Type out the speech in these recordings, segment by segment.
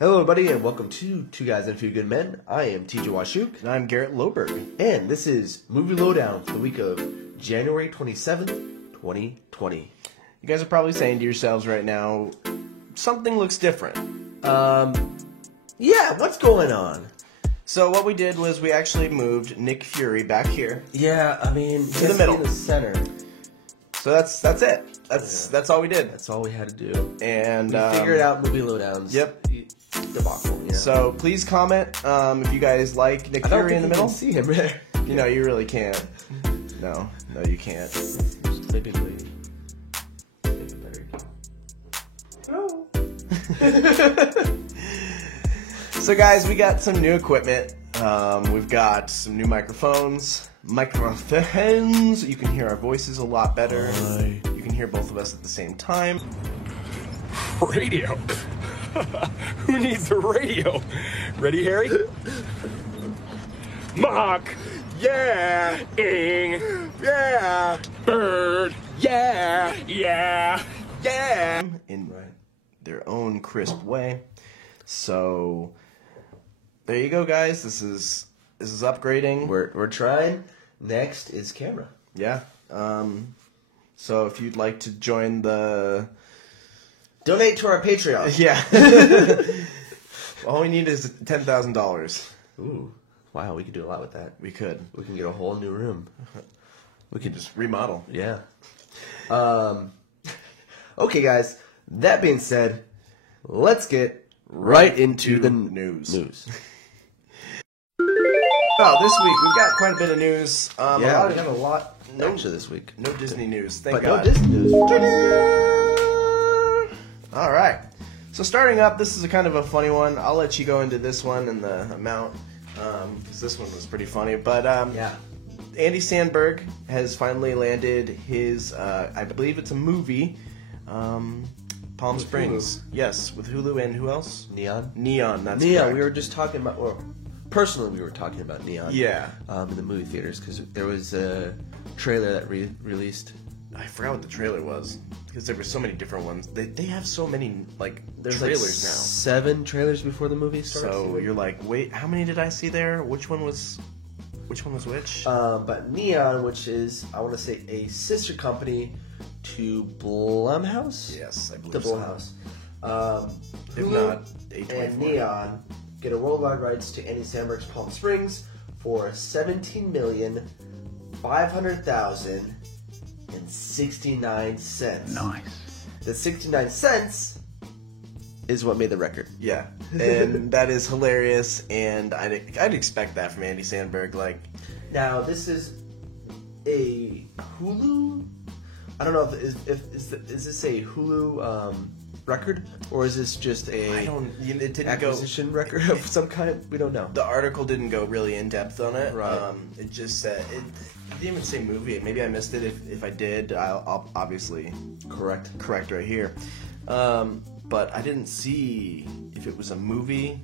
Hello, everybody, and welcome to Two Guys and a Few Good Men. I am TJ Washuk. And I'm Garrett Loberg. And this is Movie Lowdown for the week of January 27th, 2020. You guys are probably saying to yourselves right now, something looks different. Yeah, what's going on? So what we did was we actually moved Nick Fury back here. Yeah, I mean, to the middle. In the center. So that's it. That's all we did. That's all we had to do. And we figured out Movie Lowdowns. Yep. Debacle, yeah. So please comment if you guys like Nick Fury in the middle. I don't think you can see him there. You know, you really can't. No, you can't. Maybe better. No. So guys, we got some new equipment. We've got some new microphones. You can hear our voices a lot better. Hi. You can hear both of us at the same time. Radio? Who needs a radio? Ready, Harry? Mock. Yeah. Ing. Yeah. Bird. Yeah. Yeah. Yeah. In their own crisp way. So there you go, guys. This is upgrading. We're trying. Next is camera. Yeah. So if you'd like to join the... Donate to our Patreon. Yeah. All we need is $10,000. Ooh. Wow, we could do a lot with that. We could. We can get a whole new room. We could just remodel. Yeah. Okay, guys. That being said, let's get right into the news. Well, this week we've got quite a bit of news. we have a lot actually this week. No Disney news, thank But God. no Disney news. All right. So starting up, this is a kind of a funny one. I'll let you go into this one and the amount, because this one was pretty funny. But Yeah. Andy Samberg has finally landed his, I believe it's a movie, Palm With Springs. Hulu. Yes, with Hulu and who else? Neon. Neon. That's Neon. correct. We were just talking about, or personally, we were talking about Neon. Yeah. In the movie theaters because there was a trailer that released. I forgot what the trailer was because there were so many different ones. They have so many There's trailers like now. 7 trailers before the movie starts. So you're like, wait, how many did I see there? Which one was which? But Neon, which is, I want to say, a sister company to Blumhouse? Yes, I believe To so. Blumhouse. If Hulu not, A24. and Neon get a worldwide rights to Andy Samberg's Palm Springs for $17,500,069. Nice. The 69 cents is what made the record. Yeah, and that is hilarious, and I'd expect that from Andy Samberg. Like, Now, this is a Hulu. I don't know if is this a Hulu record, or is this just it a didn't acquisition record of some kind? We don't know. The article didn't go really in depth on it. Right. It just said it didn't even say movie. Maybe I missed it. If I did, I'll obviously correct right here. But I didn't see if it was a movie.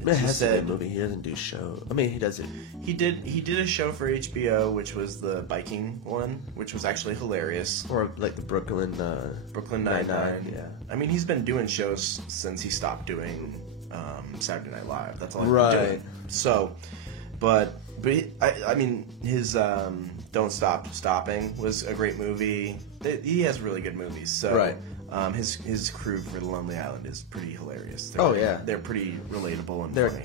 It has to be a movie. He doesn't do show. I mean, he does it. He did a show for HBO, which was the biking one, which was actually hilarious. Or like the Brooklyn Nine-Nine. Yeah. I mean, he's been doing shows since he stopped doing Saturday Night Live. That's all he's Right. been doing. So, but I mean, his Don't Stop Stopping was a great movie. He has really good movies. So, Right. His crew for The Lonely Island is pretty hilarious. They're pretty relatable and funny.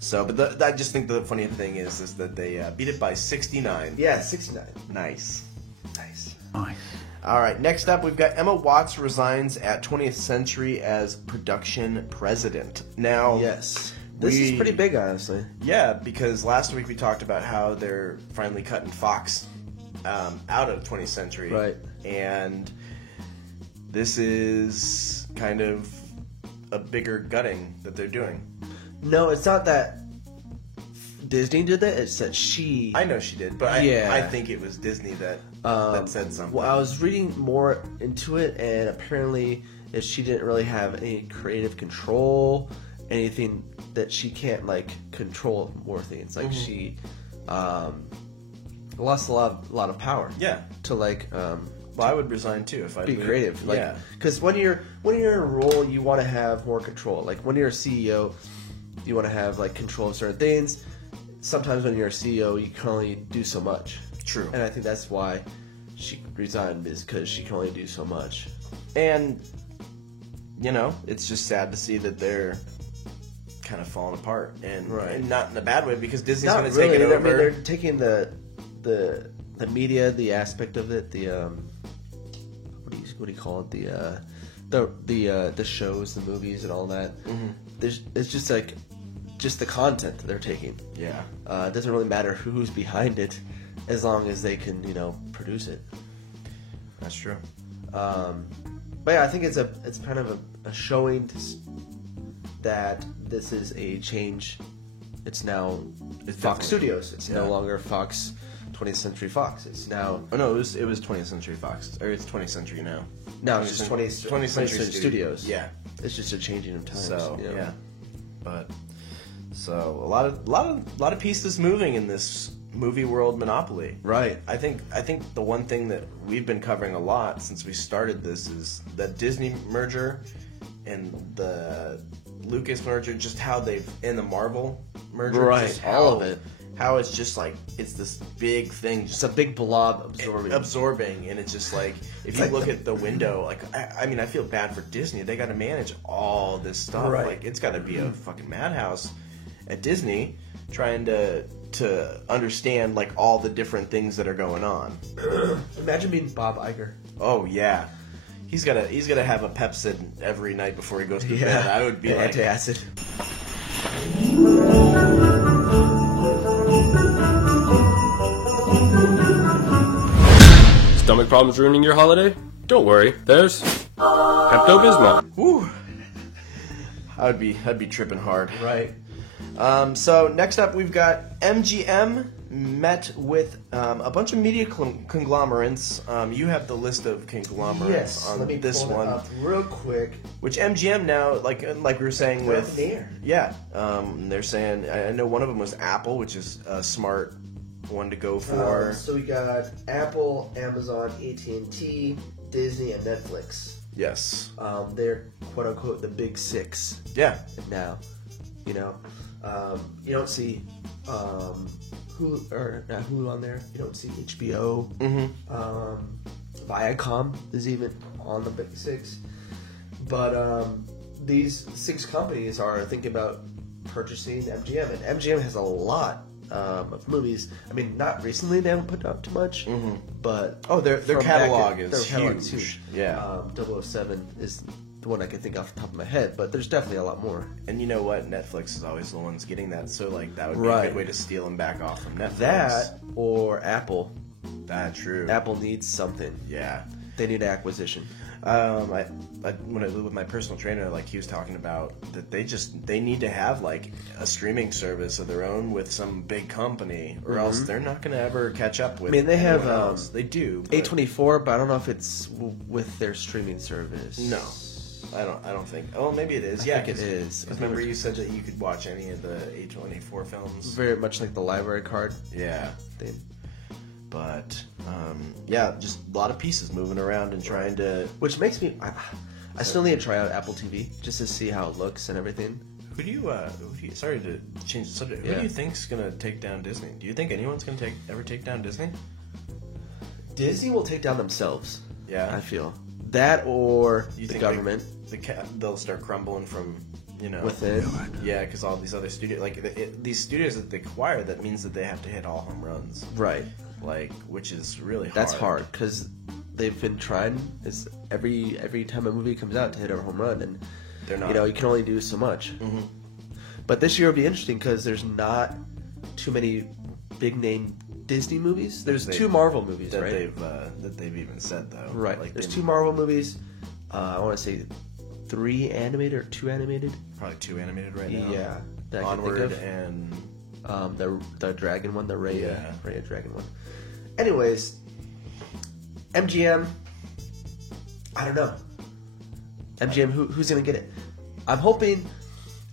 So, but I just think the funny thing is that they beat it by 69. Yeah, 69. Nice. Nice. All right, next up, we've got Emma Watts resigns at 20th Century as production president. Now, Yes. This is pretty big, honestly. yeah, because last week we talked about how they're finally cutting Fox out of 20th Century. Right. And this is kind of a bigger gutting that they're doing. No, it's not that Disney did that. It's that she. I know she did, but I think it was Disney that said something. Well, I was reading more into it, and apparently, if she didn't really have any creative control, anything that she can't control more things. Like she lost a lot of power. Yeah. To Well, I would resign too if I be creative. Like, yeah. Because when you're in a role, you want to have more control. Like when you're a CEO, you want to have like control of certain things. Sometimes when you're a CEO, you can only do so much. True. And I think that's why she resigned, is because she can only do so much. And you know, it's just sad to see that they're kind of falling apart, and, Right. and not in a bad way, because Disney's Not going to really. take it I over. mean, they're taking the media, the aspect of it, the what do you call it, the shows, the movies, and all that. Mm-hmm. It's just like the content that they're taking. Yeah. It doesn't really matter who's behind it, as long as they can produce it. That's true. But yeah, I think it's kind of a showing that this is a change. It's now It's Fox definitely- Studios. It's no yeah. longer Fox 20th Century Fox. It's now Oh no, it was 20th Century Fox, or it's 20th Century now. no, it's just 20th Century Studios. Yeah. It's just a changing of times. So you know? yeah, but so a lot of pieces moving in this movie world monopoly. Right. I think the one thing that we've been covering a lot since we started this is that Disney merger and the Lucas merger, just how they've, and the Marvel merger, Right, just all of it. How it's just like it's this big thing, It's a big blob absorbing, and it's just like if you Like look the- at the window, like I mean, I feel bad for Disney. They got to manage all this stuff. Right. Like it's got to be a fucking madhouse at Disney trying to understand like all the different things that are going on. Imagine being Bob Iger. Oh yeah, he's gotta have a Pepsid every night before he goes to bed. I would be like, antacid. Stomach problems ruining your holiday? Don't worry, there's Pepto-Bismol. whew. I'd be tripping hard. Right. So next up, we've got MGM met with a bunch of media conglomerates. You have the list of conglomerates Yes. on Let me this pull it one, up real quick. which MGM now, like we were saying They're with up in the air. yeah, they're saying, I know one of them was Apple, which is a smart one to go for. So we got Apple, Amazon, AT&T, Disney, and Netflix. Yes, They're quote unquote the big six yeah, now. You don't see Hulu on there. You don't see HBO. Mm-hmm. Viacom is even on the big six. But these six companies are thinking about purchasing MGM, and MGM has a lot of movies. I mean, not recently, they haven't put out too much, but their from catalog back in- is their catalog huge. Yeah. 007 is the one I can think off the top of my head, but there's definitely a lot more. And you know what? Netflix is always the ones getting that, so like that would be a Right. good way to steal them back off from Netflix. That or Apple. That's true. Apple needs something. Yeah. They need acquisition. When I lived with my personal trainer, like he was talking about that they need to have like a streaming service of their own with some big company, or else they're not going to ever catch up with. I mean, they have, anyone else. They do. But A24, but I don't know if it's with their streaming service. No, I don't think. Oh, maybe it is. Yeah, think it is. Because remember you said that you could watch any of the A24 films. Very much like the library card Yeah. thing. But yeah, just a lot of pieces moving around and trying to. Which makes me... I still need to try out Apple TV just to see how it looks and everything. Who do you? Sorry to change the subject. Who Yeah. do you think's gonna take down Disney? Do you think anyone's gonna ever take down Disney? Disney will take down themselves, Yeah. I feel. That or You the think government they'll start crumbling from within. Yeah, because all these other studios, like these studios that they acquire, that means that they have to hit all home runs. Right. Like, which is really hard. That's hard because they've been trying every time a movie comes out to hit a home run, and They're not. you can only do so much. But this year will be interesting because there's not too many big name Disney movies. There's two Marvel movies, that right? they've even said though. Right. Like There's two Marvel movies. I want to say 3 animated or 2 animated. probably 2 animated right now. Yeah. That I can think Onward of. and The dragon one, the Raya Yeah. dragon one. Anyways, MGM. I don't know. MGM, who's gonna get it? I'm hoping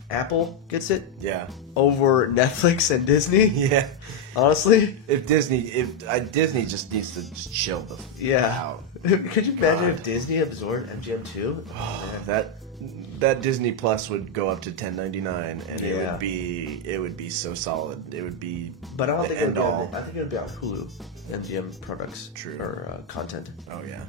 Apple gets it Yeah. over Netflix and Disney. Yeah. Honestly, If Disney just needs to just chill the yeah. out. Could you imagine if God. Disney absorbed MGM too? That Disney Plus would go up to $10.99, and Yeah. it would be so solid. It would be But I don't the think it would end be all. on, I think it would be on Hulu, MGM products, True. or content. Oh yeah.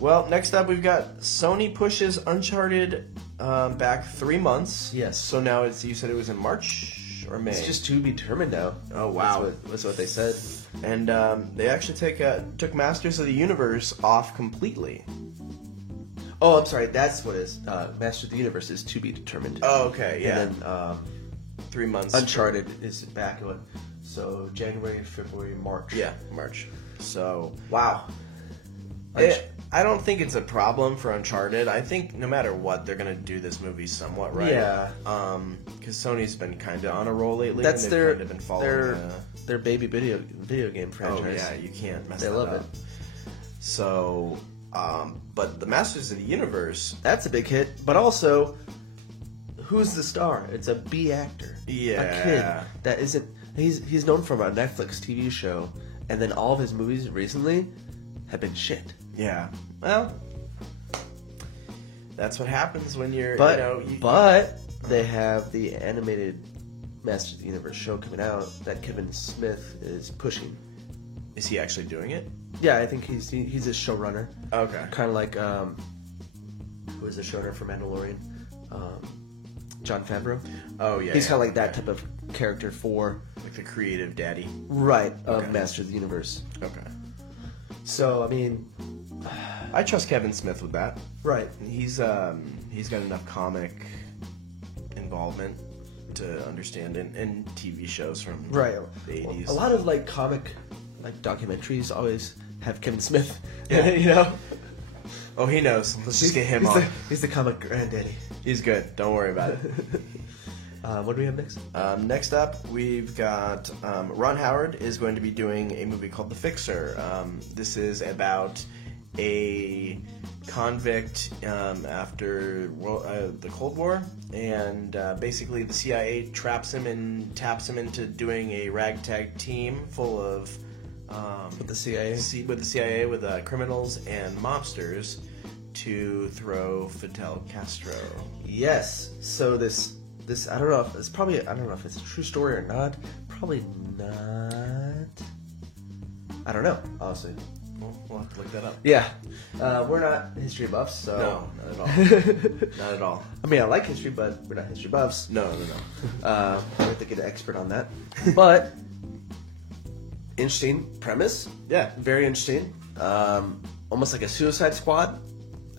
Well, next up we've got Sony pushes Uncharted back 3 months. Yes. So now you said it was in March or May. It's just to be determined now. Oh, wow. That's what they said. And they actually took Masters of the Universe off completely. Oh, I'm sorry. That's what it is. Master of the Universe is to be determined. Oh, okay, yeah. And then 3 months. Uncharted is back on. So January, February, March. Yeah, March. So Wow. I don't think it's a problem for Uncharted. I think no matter what, they're gonna do this movie somewhat right. Yeah. Because Sony's been kind of on a roll lately. That's and they've their kind of been following. their baby video game franchise. Oh yeah, you can't mess They that love up. it. So, but the Masters of the Universe. That's a big hit. But also, who's the star? It's a B actor. Yeah. A kid that isn't. He's known from a Netflix TV show, and then all of his movies recently have been shit. Yeah. Well, that's what happens when you're. But you know, but they have the animated Masters of the Universe show coming out that Kevin Smith is pushing. is he actually doing it? Yeah, I think he's a showrunner. Okay. Kind of like who is the showrunner for Mandalorian? Jon Favreau. Oh yeah. He's yeah, kind of like that okay. type of character for like the creative daddy. right of Okay. Master of the Universe. Okay. So I mean, I trust Kevin Smith with that. right. He's got enough comic involvement to understand in TV shows from Right. the 80s. A lot of like comic like documentaries always have Kevin Smith. Yeah. You know. Oh, he knows. Let's just get him he's on. He's the comic granddaddy. He's good. Don't worry about it. What do we have next? Next up, we've got Ron Howard is going to be doing a movie called The Fixer. This is about a convict after the Cold War, and basically the CIA traps him and taps him into doing a ragtag team full of With the CIA. with criminals and mobsters to throw Fidel Castro. Yes. So this I don't know if it's probably I don't know if it's a true story or not. Probably not. I don't know, honestly. We'll have to look that up. Yeah. We're not history buffs, so No, not at all. Not at all. I mean, I like history, but we're not history buffs. No. We have to get an expert on that. But interesting premise. Yeah. Very interesting. Almost like a Suicide Squad,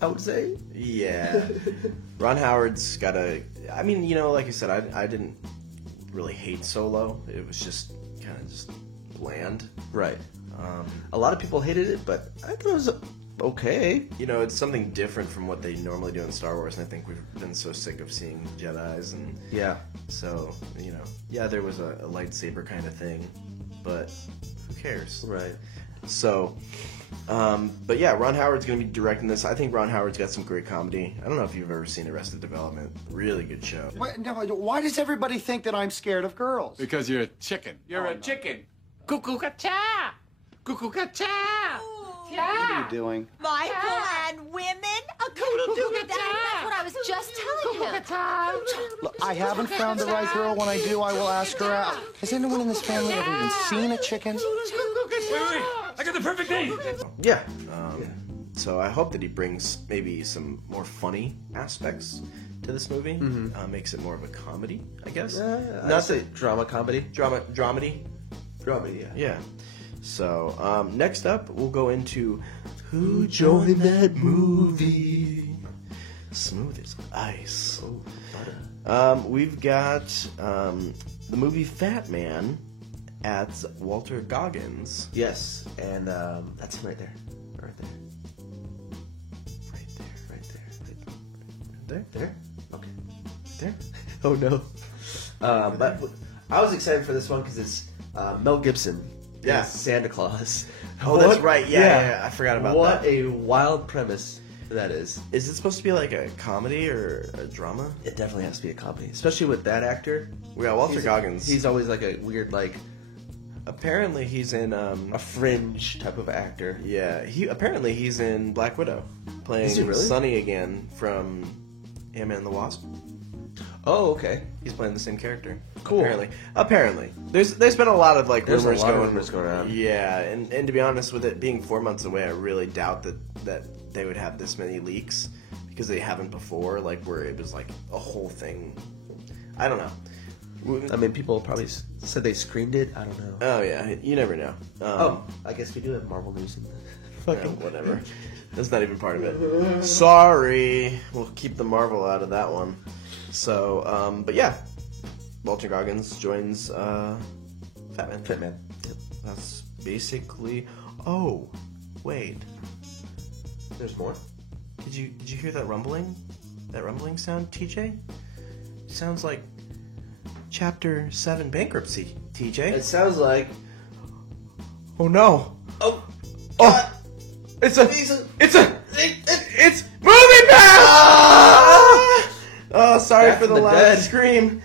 I would say. Yeah. Ron Howard's got a... I mean, you know, like you said, I didn't really hate Solo. It was just kind of just bland. Right. A lot of people hated it, but I thought it was okay. You know, it's something different from what they normally do in Star Wars, and I think we've been so sick of seeing Jedis, and Yeah. so, you know, yeah, there was a lightsaber kind of thing, but who cares? Right. So, but yeah, Ron Howard's going to be directing this. I think Ron Howard's got some great comedy. I don't know if you've ever seen Arrested Development. Really good show. Why does everybody think that I'm scared of girls? Because you're a chicken. You're a chicken. Cuckoo-ca-cha! Cuckoo-ca-cha! What are you doing? Michael and women? A cuckoo-ca-cha. That's what I was just telling him. Look, I haven't found the right girl. When I do, I will ask her out. Has anyone in this family ever even seen a chicken? Wait, I got the perfect name. Yeah. So I hope that he brings maybe some more funny aspects to this movie. Makes it more of a comedy, I guess. Not Not the the drama comedy. dramedy. Drama, yeah. Yeah. So next up, we'll go into Who joined that movie? Smooth as Ice. Oh, butter. We've got the movie Fat Man at Walter Goggins. Yes, and that's him right there. Right there. Right there. Right there. There. There? Okay. There. Oh no. But I was excited for this one because it's Mel Gibson. Yeah. as Santa Claus. Oh, that's right. Yeah, I forgot about what that. a wild premise That is. Is it supposed to be like a comedy or a drama? It definitely has to be a comedy, especially with that actor. Yeah, Walter Goggins. He's always like a weird, like apparently he's in a fringe type of actor. yeah. He's in Black Widow, playing Is he really? Sonny again from Ant-Man and the Wasp. Oh, okay. He's playing the same character. Cool. Apparently, there's been a lot of like There's a rumors lot of going. rumors going around. Yeah, and to be honest, with it being 4 months away, I really doubt that they would have this many leaks because they haven't before. Like where it was like a whole thing. I don't know. I mean, people probably said they screened it. I don't know. Oh yeah, you never know. I guess we do have Marvel news in Yeah, whatever. That's not even part of it. Sorry. We'll keep the Marvel out of that one. So, but yeah. Walter Goggins joins Fatman. Fatman. Yep. That's basically... Oh, wait. There's more. Did you hear that rumbling? That rumbling sound, TJ? Sounds like Chapter 7 bankruptcy, TJ. It sounds like. Oh no. Oh. Oh. It's Movie Ah! Pass! Oh, sorry Back for from the the loud dead. scream.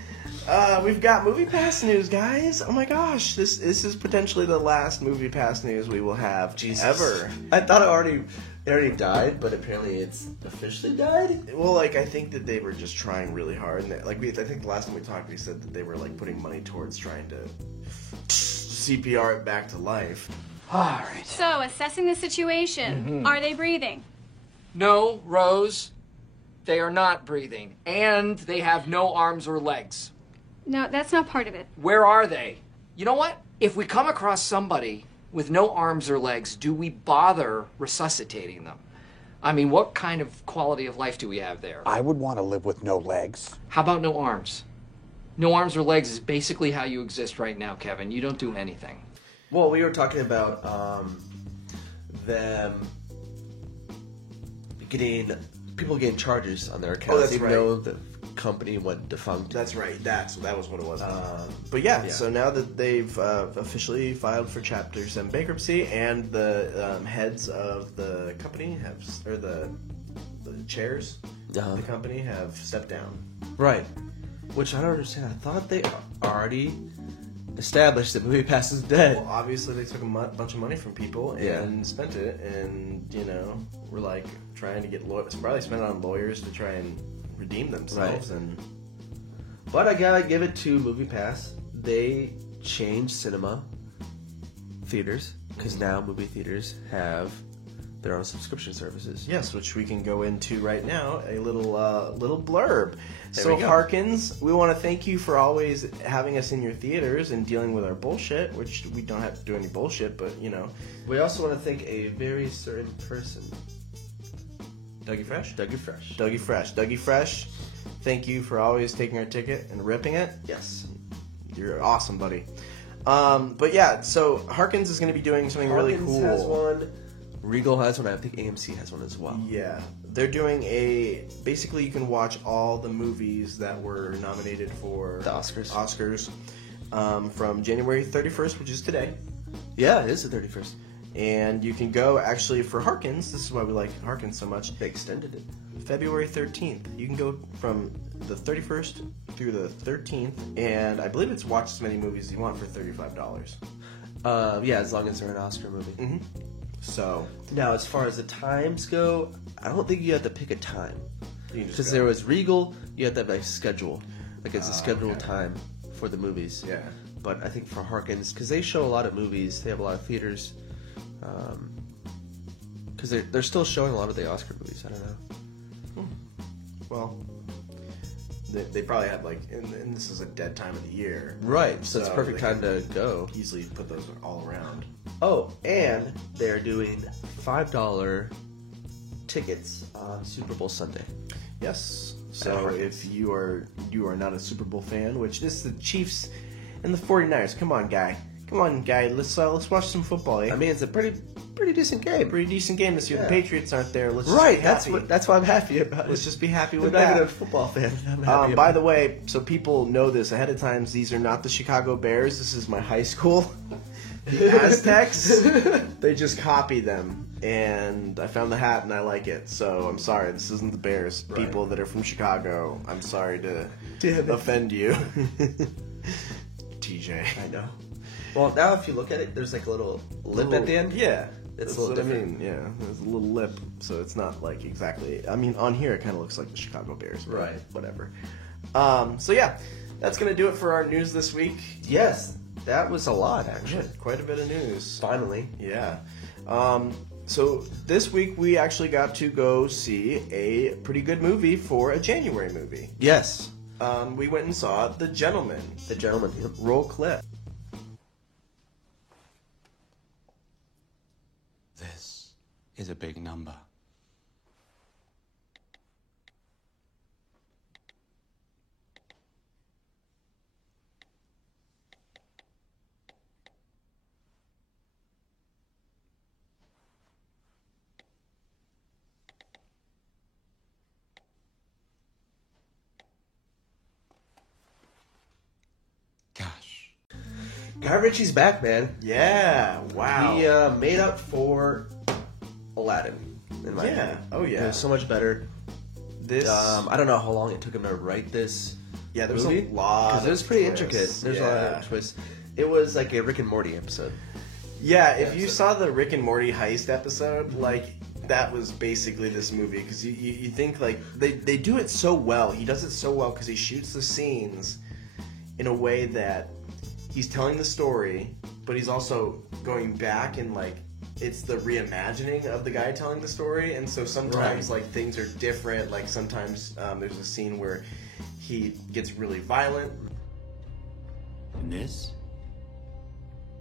We've got Movie Pass news, guys. Oh my gosh, this is potentially the last Movie Pass news we will have ever. I thought it already died, but apparently it's officially died. Well, like I think that they were just trying really hard, and I think the last time we talked, we said that they were like putting money towards trying to CPR it back to life. So, assessing the situation, are they breathing? No, Rose, they are not breathing, and they have no arms or legs. No, that's not part of it. Where are they? You know what? If we come across somebody with no arms or legs, do we bother resuscitating them? I mean, what kind of quality of life do we have there? I would want to live with no legs. How about no arms? No arms or legs is basically how you exist right now, Kevin. You don't do anything. Well, we were talking about them people getting charges on their accounts, that's even right. though the company went defunct. That's right. That was what it was. But yeah, so now that they've officially filed for Chapter 7 bankruptcy, and the heads of the company the chairs of the company have stepped down. Right. Which I don't understand. I thought they already established that Movie Pass is dead. Well, obviously they took a bunch of money from people and spent it, and we're like trying to get lawyers. Probably spent it on lawyers to try and redeem themselves. Right. But I gotta give it to Movie Pass. They changed cinema theaters because now movie theaters have their own subscription services. Yes, which we can go into right now. A little blurb. There we go. Harkins, we want to thank you for always having us in your theaters and dealing with our bullshit, which we don't have to do any bullshit, but We also want to thank a very certain person. Dougie Fresh? Dougie Fresh. Dougie Fresh, thank you for always taking our ticket and ripping it. Yes. You're awesome, buddy. But yeah, so Harkins is going to be doing something really cool. Harkins has one. Regal has one. I think AMC has one as well. Yeah. They're doing basically you can watch all the movies that were nominated for the Oscars. From January 31st, which is today. Yeah, it is the 31st. And you can go, actually, for Harkins, this is why we like Harkins so much. They extended it. February 13th. You can go from the 31st through the 13th, and I believe it's watch as many movies as you want for $35. Yeah, as long as they're an Oscar movie. Mm-hmm. So now, as far as the times go, I don't think you have to pick a time. Because go. there was Regal, you have to have a schedule. Like it's a scheduled time for the movies. Yeah. But I think for Harkins, because they show a lot of movies, they have a lot of theaters. Because they're still showing a lot of the Oscar movies. I don't know. Well, they probably have and this is a dead time of the year. Right, so it's a perfect time to go. Easily put those all around. Oh, and they're doing $5 tickets on Super Bowl Sunday. Yes. So if you are not a Super Bowl fan, which this is the Chiefs and the 49ers. Come on, guy. Let's watch some football. Eh? I mean, it's a pretty decent game. Pretty decent game this year. Yeah. The Patriots aren't there. Let's just right. be happy. That's what I'm happy about. Let's just be happy with I'm not that. even a football fan. I'm happy By the way, so people know this ahead of time, these are not the Chicago Bears. This is my high school. the Aztecs, they just copy them. And I found the hat and I like it. So I'm sorry, this isn't the Bears. Right. People that are from Chicago, I'm sorry to Damn it. offend you. TJ. I know. Well, now if you look at it, there's like a little lip at the end. Yeah. It's That's a little what I different. mean, yeah. There's a little lip, so it's not like exactly. I mean, on here it kind of looks like the Chicago Bears, but Right. whatever. So yeah, that's gonna do it for our news this week. Yes, that was a lot actually. Quite a bit of news. Finally. Yeah. So this week we actually got to go see a pretty good movie for a January movie. Yes. We went and saw The Gentleman. The Gentleman. Roll clip. This is a big number. Gosh. Guy Ritchie's back, man. Yeah. Wow. He made up for Aladdin. In my Yeah. opinion. Oh, yeah. It was so much better. This. I don't know how long it took him to write this. Yeah, there was a movie, lot because it was of pretty twists. intricate. There's a lot Yeah. of twists. It was like a Rick and Morty episode. Yeah, if you so- saw the Rick and Morty heist episode, like that was basically this movie because you think like they do it so well. He does it so well because he shoots the scenes in a way that he's telling the story, but he's also going back and like it's the reimagining of the guy telling the story, and so sometimes Right. like things are different. Like sometimes there's a scene where he gets really violent. And this?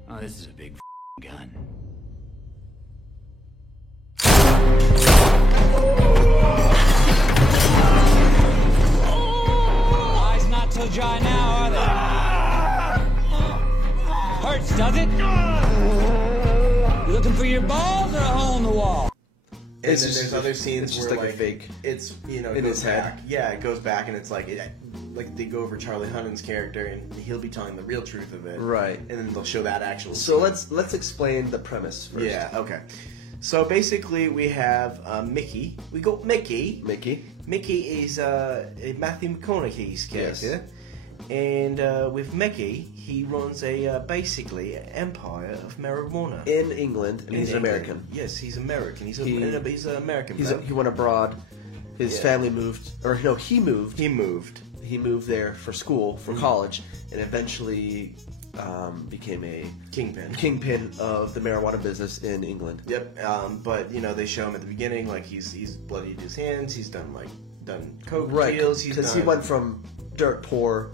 Oh, this is a big gun. Eyes not so dry now, are they? Hurts, does it? You looking for your balls or a hole in the wall? And It's then just- there's other scenes it's just where like a fake It's it in goes his head. back. Yeah, it goes back and it's like like they go over Charlie Hunnam's character and he'll be telling the real truth of it. Right. And then they'll show that actual. So scene. let's explain the premise first. Yeah. Okay. So basically, we have Mickey. We got Mickey. Mickey. Mickey is Matthew McConaughey's Yes. character, and with Mickey, he runs a basically empire of marijuana. In England, and he's In an England. American. Yes, he's American. He's He- an American. He bloke. went abroad. His Yeah. family moved, or no, he moved. He moved. He moved there for school, for Mhm. college, and eventually became a kingpin of the marijuana business in England. Yep. But they show him at the beginning like he's bloodied his hands. He's done coke Right, deals. because he went from dirt poor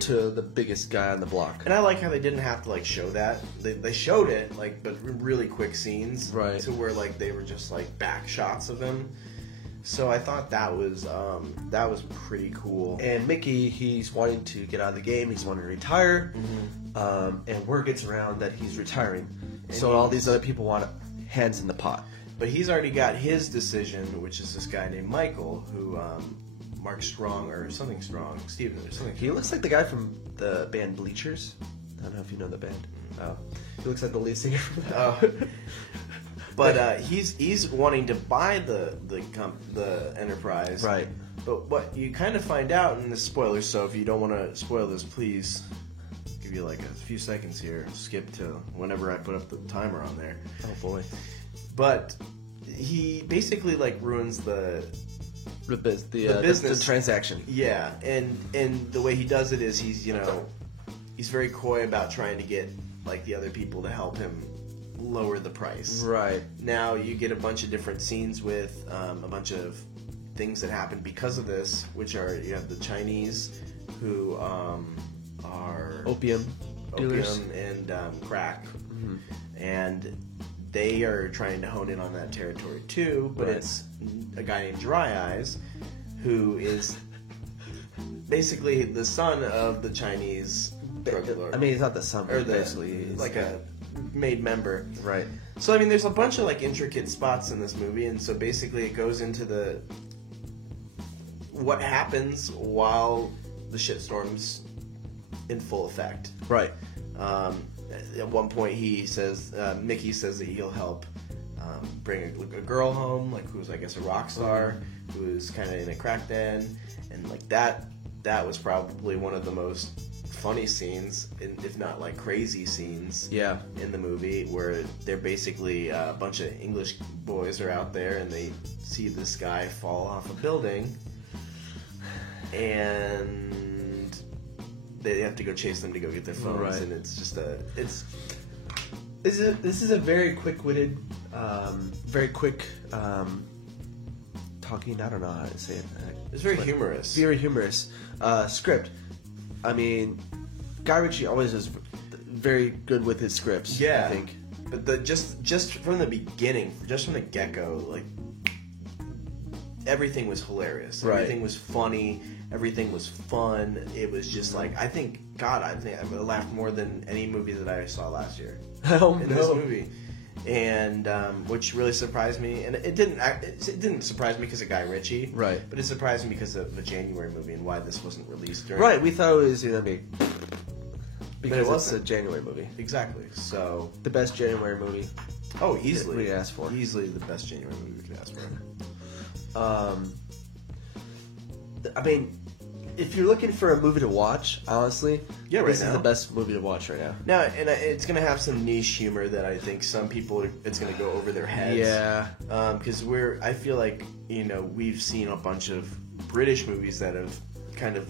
to the biggest guy on the block. And I like how they didn't have to like show that. They showed it like, but really quick scenes, Right. To where like they were just like back shots of him. So I thought that was pretty cool. And Mickey, he's wanting to get out of the game. He's wanting to retire. And word gets around that he's retiring. And So all these other people want hands in the pot. But he's already got his decision, which is this guy named Michael, who Mark Strong or something Strong, Steven or something. He looks like the guy from the band Bleachers. I don't know if you know the band. Oh, he looks like the lead singer from that. Oh. But he's wanting to buy the enterprise, Right. But what you kind of find out in the spoilers, so if you don't want to spoil this, please give you like a few seconds here. Skip to whenever I put up the timer on there. Oh boy. But he basically like ruins the business, the transaction. Yeah, and the way he does it is he's very coy about trying to get like the other people to help him lower the price. Right. Now you get a bunch of different scenes with a bunch of things that happen because of this, which are you have the Chinese who are Opium dealers. and crack, and they are trying to hone in on that territory too. But Right. it's a guy named Dry Eyes who is basically the son of the Chinese drug lord. I mean, he's not the son, or but the, basically he's like a made member. Right. So I mean, there's a bunch of like intricate spots in this movie, and so basically it goes into the what happens while the shitstorm's in full effect. Right. at one point he says, Mickey says that he'll help bring a girl home, like who's I guess a rock star, who is kind of in a crack den, and like that was probably one of the most funny scenes, if not like crazy scenes, in the movie, where they're basically a bunch of English boys are out there and they see this guy fall off a building, and they have to go chase them to go get their phones, and it's just this is a very quick-witted, very quick talking. I don't know how to say it. It's very humorous. Very humorous script. I mean, Guy Ritchie always is very good with his scripts. Yeah, I think. But just from the beginning, just from the get-go, like everything was hilarious. Right. Everything was funny. Everything was fun. It was just like I think I laughed more than any movie that I saw last year. In this movie. And which really surprised me, and it didn't surprise me because of Guy Ritchie, right? But it surprised me because of the January movie and why this wasn't released during. Right, we thought it was gonna be because But it's a January movie. Exactly. So the best January movie. Oh, easily we asked for. Easily the best January movie we could ask for. I mean, if you're looking for a movie to watch, honestly, this is the best movie to watch right now. Now, and it's going to have some niche humor that I think some people, it's going to go over their heads. Yeah. Because I feel like, we've seen a bunch of British movies that have kind of...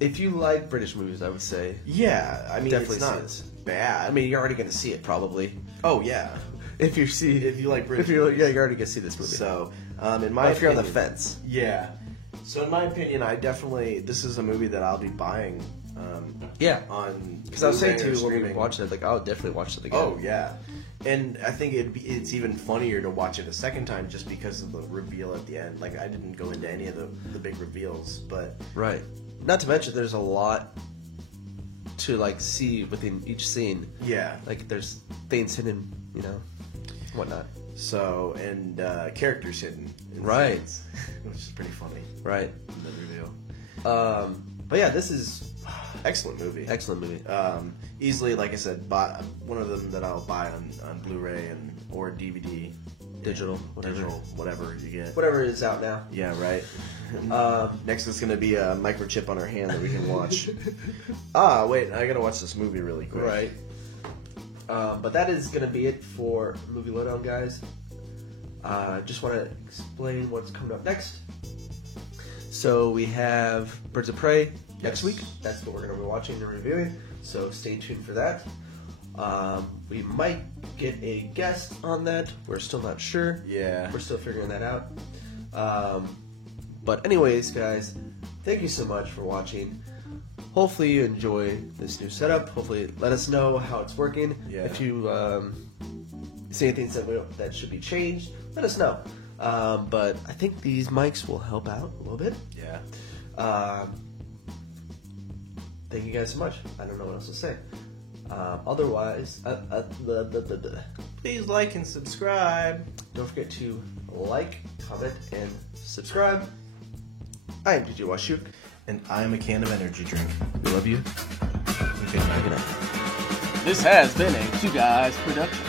If you like British movies, I would say... Yeah, I mean, definitely it's not see this. bad. I mean, you're already going to see it, probably. Oh, yeah. If you like British movies. Yeah, you're already going to see this movie. So, in my if you're on the opinion- fence. Yeah. So in my opinion, this is a movie that I'll be buying. On because I was saying Blu-ray or too when we streaming. watched it, like I'll definitely watch it again. Oh yeah, and I think it's even funnier to watch it a second time just because of the reveal at the end. Like I didn't go into any of the big reveals, but right. Not to mention, there's a lot to like see within each scene. Yeah, like there's things hidden, whatnot. So and characters hidden, in right, scenes, which is pretty funny. Right, in the reveal. But yeah, this is excellent movie. Excellent movie. Easily, like I said, one of them that I'll buy on Blu-ray or DVD, digital, whatever you get. Whatever is out now. Yeah, right. Next, it's gonna be a microchip on our hand that we can watch. Wait, I gotta watch this movie really quick. Right. But that is gonna be it for Movie Lowdown, guys. Just want to explain what's coming up next. So we have Birds of Prey next week. That's what we're going to be watching and reviewing. So stay tuned for that. We might get a guest on that. We're still not sure. Yeah. We're still figuring that out. But anyways, guys, thank you so much for watching. Hopefully you enjoy this new setup. Hopefully let us know how it's working. Yeah. If you see anything that should be changed, let us know. But I think these mics will help out a little bit. Yeah. Thank you guys so much. I don't know what else to say. Otherwise, please like and subscribe. Don't forget to like, comment, and subscribe. I am DJ Washuk. And I am a can of energy drink. We love you. Good night. Good night. This has been a Two Guys production.